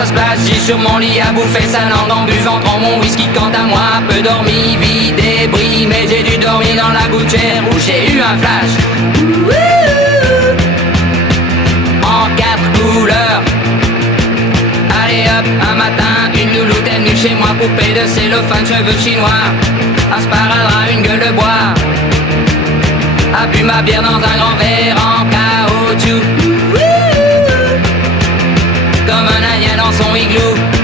à splash, j'ai sur mon lit à bouffer sa langue en buvant trop mon whisky. Quant à moi, peu dormi, vie débris, mais j'ai dû dormir dans la gouttière où j'ai eu un flash. En 4 couleurs. Allez hop, un matin, une louloute est venue chez moi, poupée de cellophane, cheveux chinois, un sparadrap, une gueule de bois, a bu ma bière dans un grand verre en caoutchouc, comme un indien dans son igloo.